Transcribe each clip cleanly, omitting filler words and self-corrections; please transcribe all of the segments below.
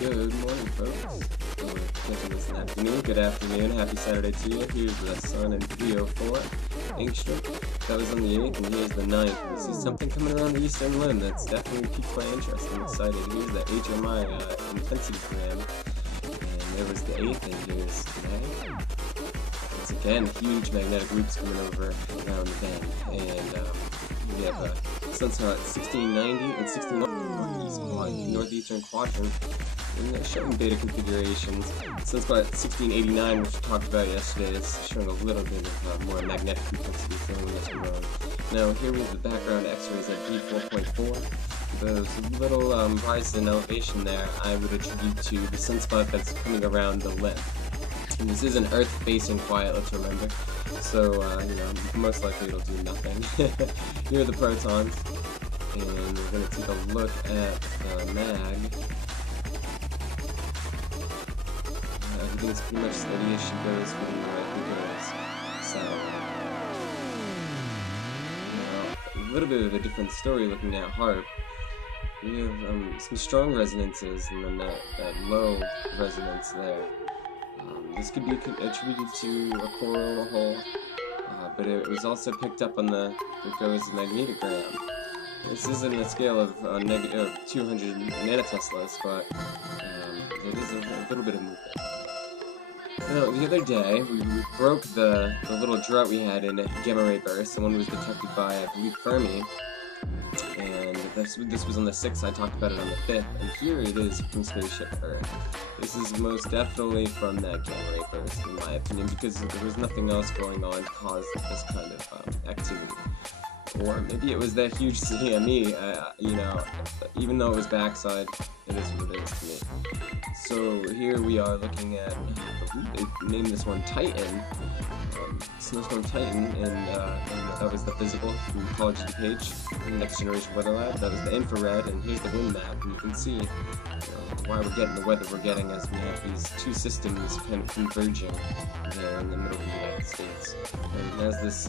Good morning, folks. Or catching this in the afternoon. Good afternoon. Happy Saturday to you. Here's the sun in 304 angstrom. That was on the 8th, and here's the 9th. We see something coming around the eastern limb that's definitely piqued my interest. I'm excited. Here's the HMI intensity gram, and there was the 8th, and here's today. Once again, huge magnetic loops coming over around the bend, and we have Sunspot at 1690 and 16 northeastern quadrant. And they're showing beta configurations. Sunspot at 1689, which we talked about yesterday, is showing a little bit of more magnetic intensity flowing as we're going. Now here we have the background X-rays at G4.4. Those little rises in elevation there, I would attribute to the sunspot that's coming around the limb. And this is an Earth-facing quiet, let's remember. So, you know, most likely it'll do nothing. Here are the protons, and we're going to take a look at the mag. Everything's pretty much steady as she goes for the right So, now, a little bit of a different story looking at HARP. We have some strong resonances, and then that low resonance there. This could be attributed to a coronal hole, but it was also picked up on the GOES magnetogram. This isn't a scale of 200 nanoteslas, but it is a little bit of movement. Now, the other day, we broke the little drought we had in gamma ray bursts. The one was detected by, I believe, Fermi. And this was on the 6th, I talked about it on the 5th, and here it is from Spaceship Earth. This is most definitely from that gamma ray burst, in my opinion, because there was nothing else going on to cause this kind of activity. Or maybe it was that huge CME, you know, even though it was backside, it is what it is to me. So here we are looking at, they named this one Titan, Snowstorm Titan, and that was the physical from College page, Next Generation Weather Lab. That was the infrared, and here's the wind map, and you can see why we're getting the weather we're getting as we have these two systems kind of converging there in the middle of the United States. And as this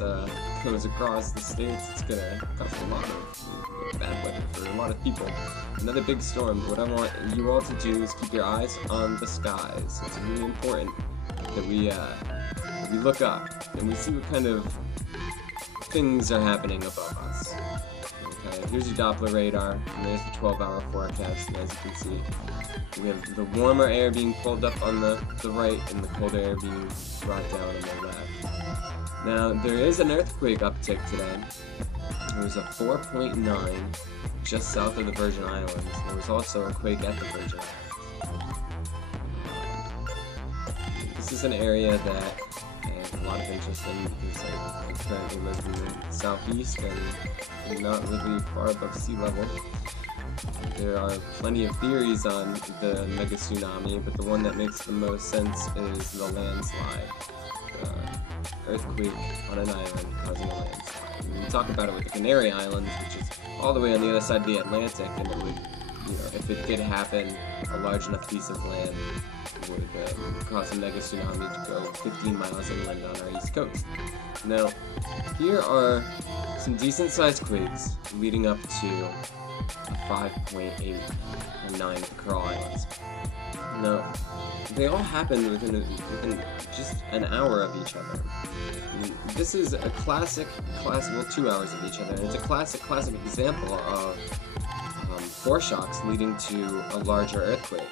goes across the states, it's going to cause a lot of bad weather for a lot of people. Another big storm. What I want you all to do is keep your eyes on the skies. It's really important that we look up and we see what kind of things are happening above us. Okay, here's your Doppler radar, and there's the 12-hour forecast, and as you can see, we have the warmer air being pulled up on the right, and the colder air being brought down on the left. Now, there is an earthquake uptick today. There was a 4.9 just south of the Virgin Islands. There was also a quake at the Virgin Islands. This is an area that I have a lot of interest in because I currently live in the southeast and not really far above sea level. There are plenty of theories on the mega tsunami, but the one that makes the most sense is the landslide. Earthquake on an island causing a landslide. And we talk about it with the Canary Islands, which is all the way on the other side of the Atlantic, and it would, you know, if it did happen, a large enough piece of land would cause a mega tsunami to go 15 miles inland on our east coast. Now, here are some decent sized quakes leading up to a 5.8 and 9 for Coral Islands. Now, they all happened within just an hour of each other. This is a classic, well, 2 hours of each other, and it's a classic example of foreshocks leading to a larger earthquake.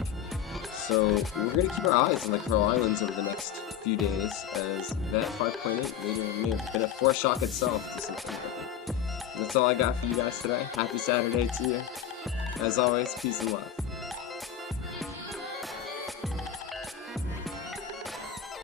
So we're going to keep our eyes on the Coral Islands over the next few days, as that 5.8 may have been a foreshock itself to something. That's all I got for you guys today. Happy Saturday to you. As always, peace and love.